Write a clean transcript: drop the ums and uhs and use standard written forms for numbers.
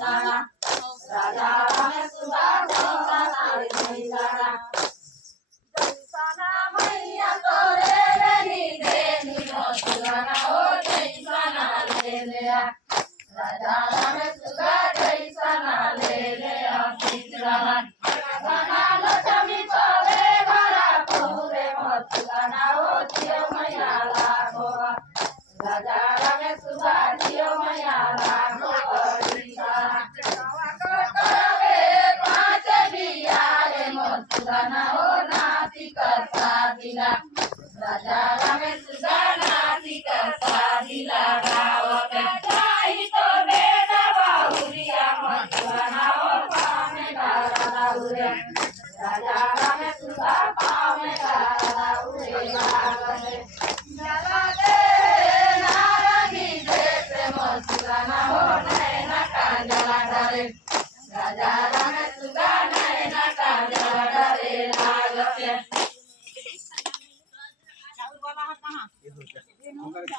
राजा रामे सुगा जैसा नारे मैया मैया तोरे रही देनी मथुरा हो जैसा नाले लिया राजा रामे सुगा जैसा नाले लिया लक्ष्मी तोरे घरा पूरे मथुरा हो जियो मैया लागो राजा रामे सुगा जियो मैया लागो पाँच बिया मथुरा हो नाती करता दिला राजा रामे सुगा नाती करता दिला गाँव ही तो बेटा बाहुरिया मथुरा हो पामे गारा उरे राजा रामे सुगा पामे गारा उरे नारंगी जैसे मथुरा हो नैना कांजला डरे राजा रामे सुगा नैना कांजला डरे लागते